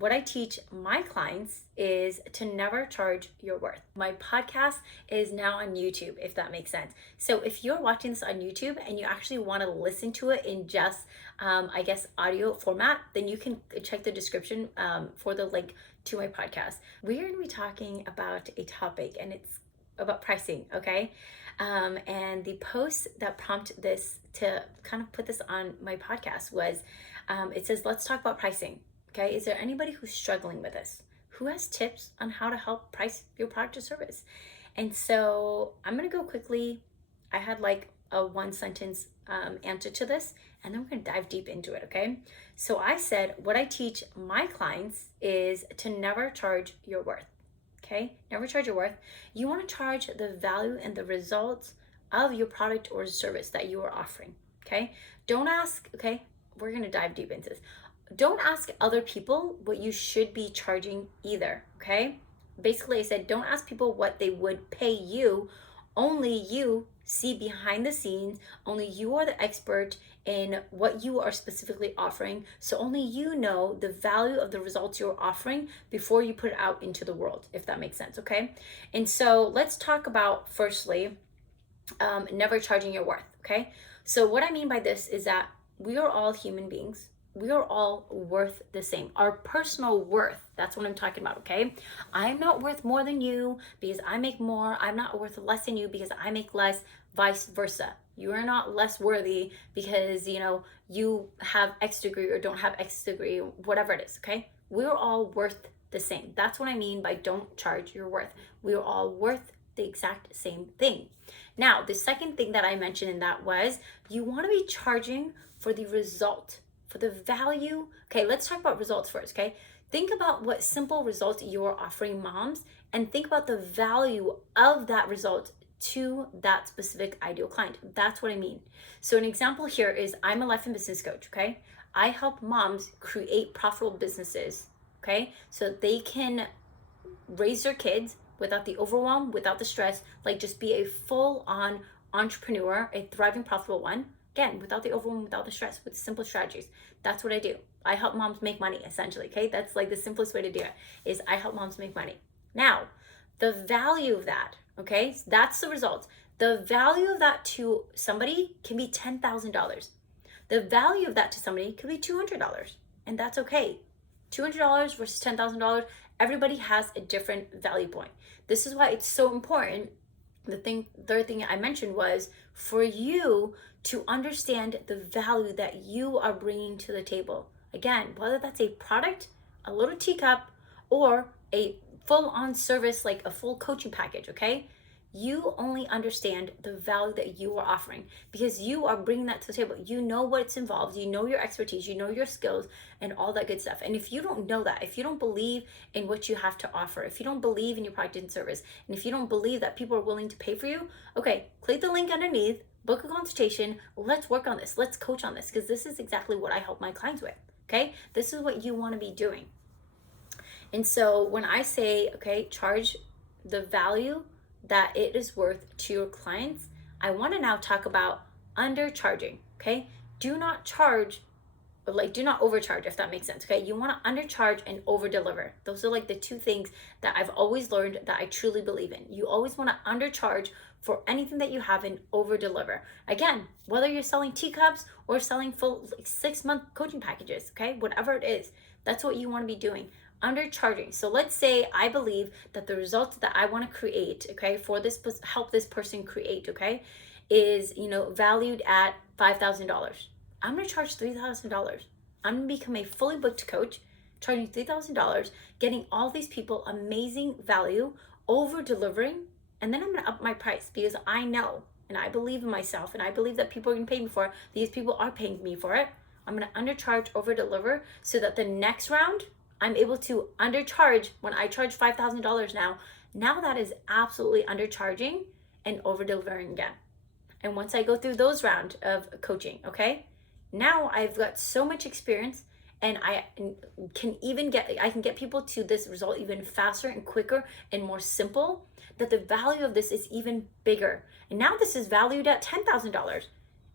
what I teach my clients is to never charge your worth. My podcast is now on YouTube, if that makes sense. So if you're watching this on YouTube and you actually want to listen to it in just, audio format, then you can check the description for the link to my podcast. We're going to be talking about a topic, and it's about pricing, okay? And the post that prompted this to kind of put this on my podcast was, it says, let's talk about pricing. Okay, is there anybody who's struggling with this? Who has tips on how to help price your product or service? And so I'm gonna go quickly. I had like a one sentence answer to this, and then we're gonna dive deep into it, okay? So I said, what I teach my clients is to never charge your worth, okay? Never charge your worth. You wanna charge the value and the results of your product or service that you are offering, okay? Don't ask, okay? We're gonna dive deep into this. Don't ask other people what you should be charging either, okay? Basically, I said, don't ask people what they would pay you. Only you see behind the scenes. Only you are the expert in what you are specifically offering. So only you know the value of the results you're offering before you put it out into the world, if that makes sense, okay? And so let's talk about, firstly, never charging your worth, okay? So what I mean by this is that we are all human beings. We are all worth the same. Our personal worth, that's what I'm talking about, okay? I'm not worth more than you because I make more. I'm not worth less than you because I make less, vice versa. You are not less worthy because, you have X degree or don't have X degree, whatever it is, okay? We're all worth the same. That's what I mean by don't charge your worth. We are all worth the exact same thing. Now, the second thing that I mentioned in that was you want to be charging for the result, for the value. Okay, let's talk about results first, okay? Think about what simple results you're offering moms and think about the value of that result to that specific ideal client. That's what I mean. So an example here is I'm a life and business coach, okay? I help moms create profitable businesses, okay? So they can raise their kids without the overwhelm, without the stress, like just be a full-on entrepreneur, a thriving, profitable one. Again, without the overwhelm, without the stress, with simple strategies. That's what I do. I help moms make money, essentially, okay? That's like the simplest way to do it, is I help moms make money. Now, the value of that, okay? That's the result. The value of that to somebody can be $10,000. The value of that to somebody could be $200, and that's okay. $200 versus $10,000, everybody has a different value point. This is why it's so important. Third thing I mentioned was for you to understand the value that you are bringing to the table. Again, whether that's a product, a little teacup, or a full-on service like a full coaching package, okay? You only understand the value that you are offering because you are bringing that to the table. You know what's involved, you know your expertise, you know your skills and all that good stuff. And if you don't know that, if you don't believe in what you have to offer, if you don't believe in your product and service, and if you don't believe that people are willing to pay for you, okay, click the link underneath, book a consultation, let's work on this, let's coach on this, because this is exactly what I help my clients with, okay? This is what you want to be doing. And so when I say, okay, charge the value that it is worth to your clients, I want to now talk about undercharging, okay? Do not overcharge, if that makes sense, okay? You want to undercharge and overdeliver. Those are like the two things that I've always learned that I truly believe in. You always want to undercharge for anything that you have and overdeliver. Again, whether you're selling teacups or selling full 6-month coaching packages, okay? Whatever it is, that's what you want to be doing. Undercharging. So let's say I believe that the results that I want to create, okay, for this, help this person create, okay, is, valued at $5,000. I'm going to charge $3,000. I'm going to become a fully booked coach, charging $3,000, getting all these people amazing value, over delivering, and then I'm going to up my price because I know and I believe in myself and I believe that people are going to pay me for it. These people are paying me for it. I'm going to undercharge, over deliver so that the next round I'm able to undercharge. When I charge $5,000 now that is absolutely undercharging and over delivering again. And once I go through those rounds of coaching, okay, now I've got so much experience and I can get people to this result even faster and quicker and more simple, that the value of this is even bigger. And now this is valued at $10,000.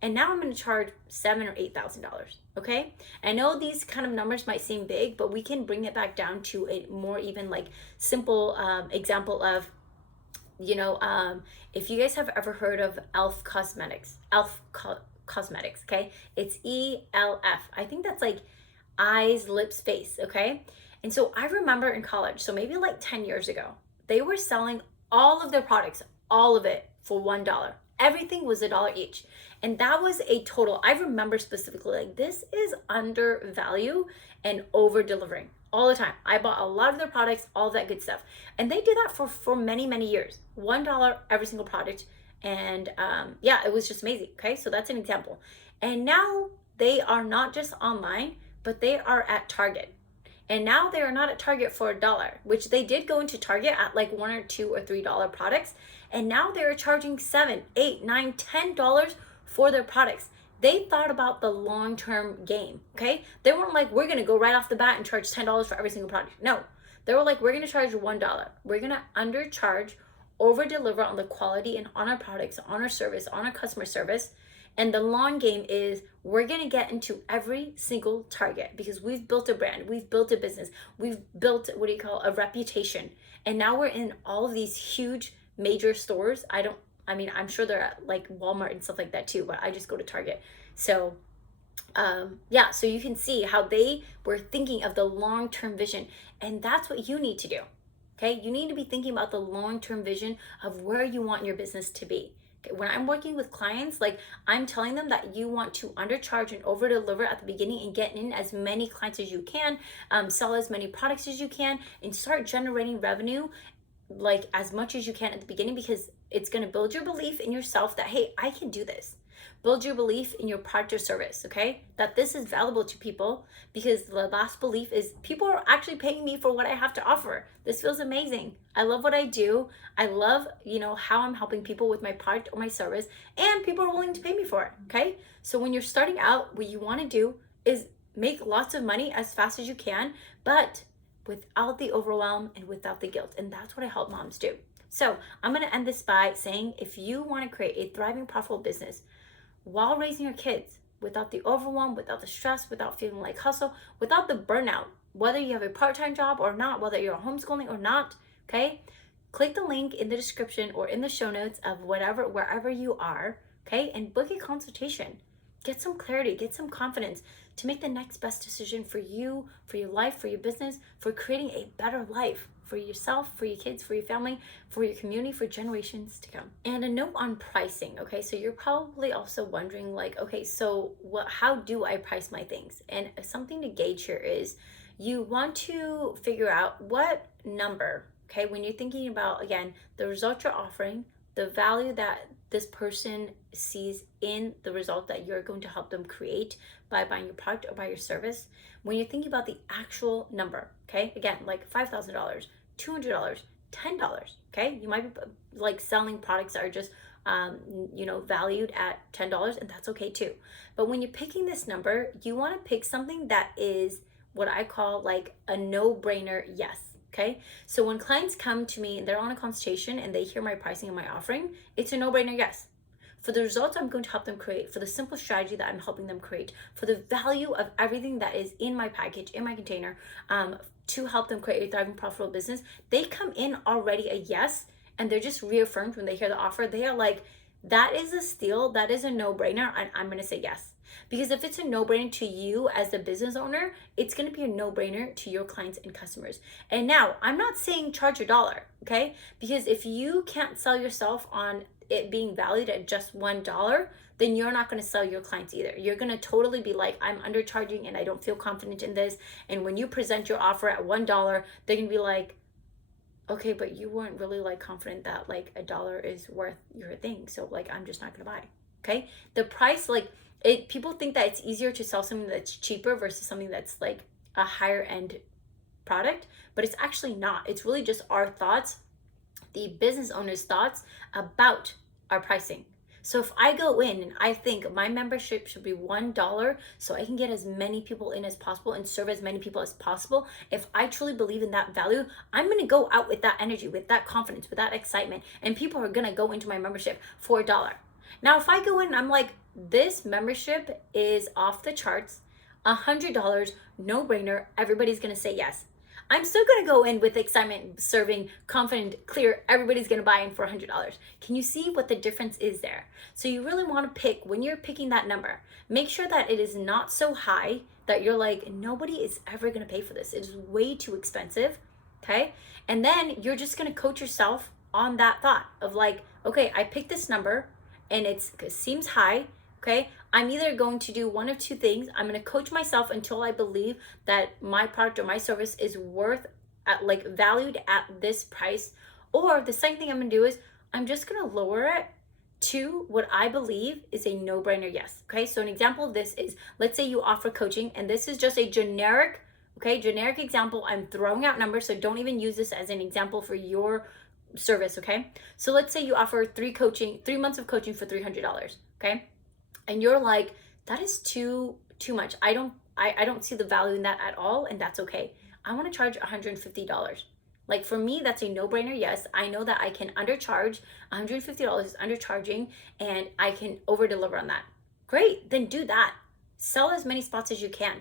and now I'm going to charge $7,000 or $8,000. Okay, I know these kind of numbers might seem big, but we can bring it back down to a more even like simple example of, if you guys have ever heard of Elf Cosmetics, Cosmetics, okay, it's ELF. I think that's like eyes, lips, face, okay. And so I remember in college, so maybe like 10 years ago, they were selling all of their products, all of it, for $1. Everything was $1 each. And that was a total, I remember specifically, like, this is undervalue and over delivering all the time. I bought a lot of their products, all of that good stuff. And they did that for many, many years. $1 every single product. And yeah, it was just amazing. Okay, so that's an example. And now they are not just online, but they are at Target. And now they are not at Target for $1, which they did go into Target at like $1 or $2 or $3 products. And now they're charging $7, $8, $9, $10 for their products. They thought about the long-term game, okay? They weren't like, we're gonna go right off the bat and charge $10 for every single product. No, they were like, we're gonna charge $1. We're gonna undercharge, over deliver on the quality and on our products, on our service, on our customer service. And the long game is we're going to get into every single Target because we've built a brand, we've built a business, we've built a reputation. And now we're in all of these huge major stores. I'm sure they're at like Walmart and stuff like that too, but I just go to Target. So yeah, so you can see how they were thinking of the long-term vision, and that's what you need to do. Okay, you need to be thinking about the long-term vision of where you want your business to be. Okay? When I'm working with clients, like, I'm telling them that you want to undercharge and over-deliver at the beginning and get in as many clients as you can, sell as many products as you can, and start generating revenue like as much as you can at the beginning, because it's going to build your belief in yourself that, hey, I can do this. Build your belief in your product or service, okay? That this is valuable to people, because the last belief is people are actually paying me for what I have to offer. This feels amazing. I love what I do. I love, how I'm helping people with my product or my service, and people are willing to pay me for it, okay? So when you're starting out, what you want to do is make lots of money as fast as you can, but without the overwhelm and without the guilt. And that's what I help moms do. So I'm going to end this by saying, if you want to create a thriving, profitable business while raising your kids, without the overwhelm, without the stress, without feeling like hustle, without the burnout, whether you have a part-time job or not, whether you're homeschooling or not, okay? Click the link in the description or in the show notes of wherever you are, okay? And book a consultation. Get some clarity, get some confidence to make the next best decision for you, for your life, for your business, for creating a better life for yourself, for your kids, for your family, for your community, for generations to come. And a note on pricing, okay? So you're probably also wondering, like, okay, so how do I price my things? And something to gauge here is you want to figure out what number, okay? When you're thinking about, again, the result you're offering, the value that this person sees in the result that you're going to help them create by buying your product or by your service. When you're thinking about the actual number, okay? Again, like $5,000, $200, $10, okay? You might be like selling products that are just, valued at $10, and that's okay too. But when you're picking this number, you want to pick something that is what I call like a no-brainer yes. Okay, so when clients come to me and they're on a consultation and they hear my pricing and my offering, it's a no-brainer yes. For the results I'm going to help them create, for the simple strategy that I'm helping them create, for the value of everything that is in my package, in my container, to help them create a thriving, profitable business, they come in already a yes, and they're just reaffirmed when they hear the offer. They are like, that is a steal, that is a no-brainer, and I'm going to say yes. Because if it's a no-brainer to you as the business owner, it's going to be a no-brainer to your clients and customers. And now, I'm not saying charge $1, okay? Because if you can't sell yourself on it being valued at just $1, then you're not going to sell your clients either. You're going to totally be like, I'm undercharging and I don't feel confident in this. And when you present your offer at $1, they're going to be like, okay, but you weren't really like confident that like $1 is worth your thing. So like, I'm just not going to buy, okay? The price, like, people think that it's easier to sell something that's cheaper versus something that's like a higher end product, but it's actually not. It's really just our thoughts, the business owner's thoughts about our pricing. So if I go in and I think my membership should be $1 so I can get as many people in as possible and serve as many people as possible, if I truly believe in that value, I'm going to go out with that energy, with that confidence, with that excitement, and people are going to go into my membership for $1. Now, if I go in and I'm like, this membership is off the charts, $100, no brainer, everybody's gonna say yes. I'm still gonna go in with excitement, serving, confident, clear, everybody's gonna buy in for $100. Can you see what the difference is there? So you really wanna pick, when you're picking that number, make sure that it is not so high that you're like, nobody is ever gonna pay for this. It is way too expensive, okay? And then you're just gonna coach yourself on that thought of like, okay, I picked this number and it seems high, okay? I'm either going to do one of two things. I'm going to coach myself until I believe that my product or my service is worth valued at this price. Or the second thing I'm going to do is I'm just going to lower it to what I believe is a no-brainer yes. Okay, so an example of this is, let's say you offer coaching, and this is just a generic example. I'm throwing out numbers, so don't even use this as an example for your service, okay? So let's say you offer 3 months of coaching for $300, okay? And you're like, that is too much. I don't see the value in that at all, and that's okay. I want to charge $150. Like for me, that's a no-brainer. Yes, I know that I can undercharge. $150 is undercharging, and I can over-deliver on that. Great, then do that. Sell as many spots as you can.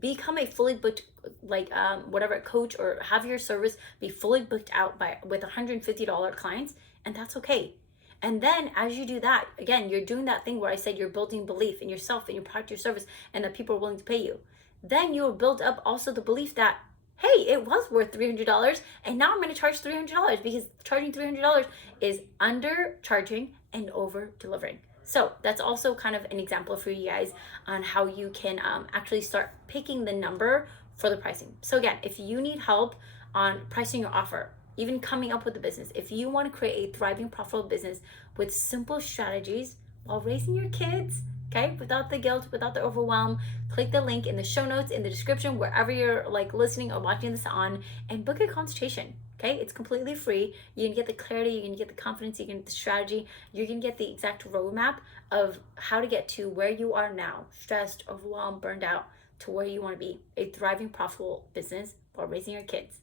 Become a fully booked whatever coach, or have your service be fully booked out with $150 clients, and that's okay. And then as you do that, again, you're doing that thing where I said you're building belief in yourself, in your product, your service, and that people are willing to pay you. Then you'll build up also the belief that, hey, it was worth $300, and now I'm going to charge $300, because charging $300 is undercharging and over delivering. So that's also kind of an example for you guys on how you can actually start picking the number for the pricing. So again, if you need help on pricing your offer, even coming up with a business, if you want to create a thriving, profitable business with simple strategies while raising your kids, okay, without the guilt, without the overwhelm, click the link in the show notes, in the description, wherever you're listening or watching this on, and book a consultation. Okay, it's completely free. You can get the clarity, you can get the confidence, you can get the strategy, you can get the exact roadmap of how to get to where you are now, stressed, overwhelmed, burned out, to where you want to be, a thriving, profitable business while raising your kids.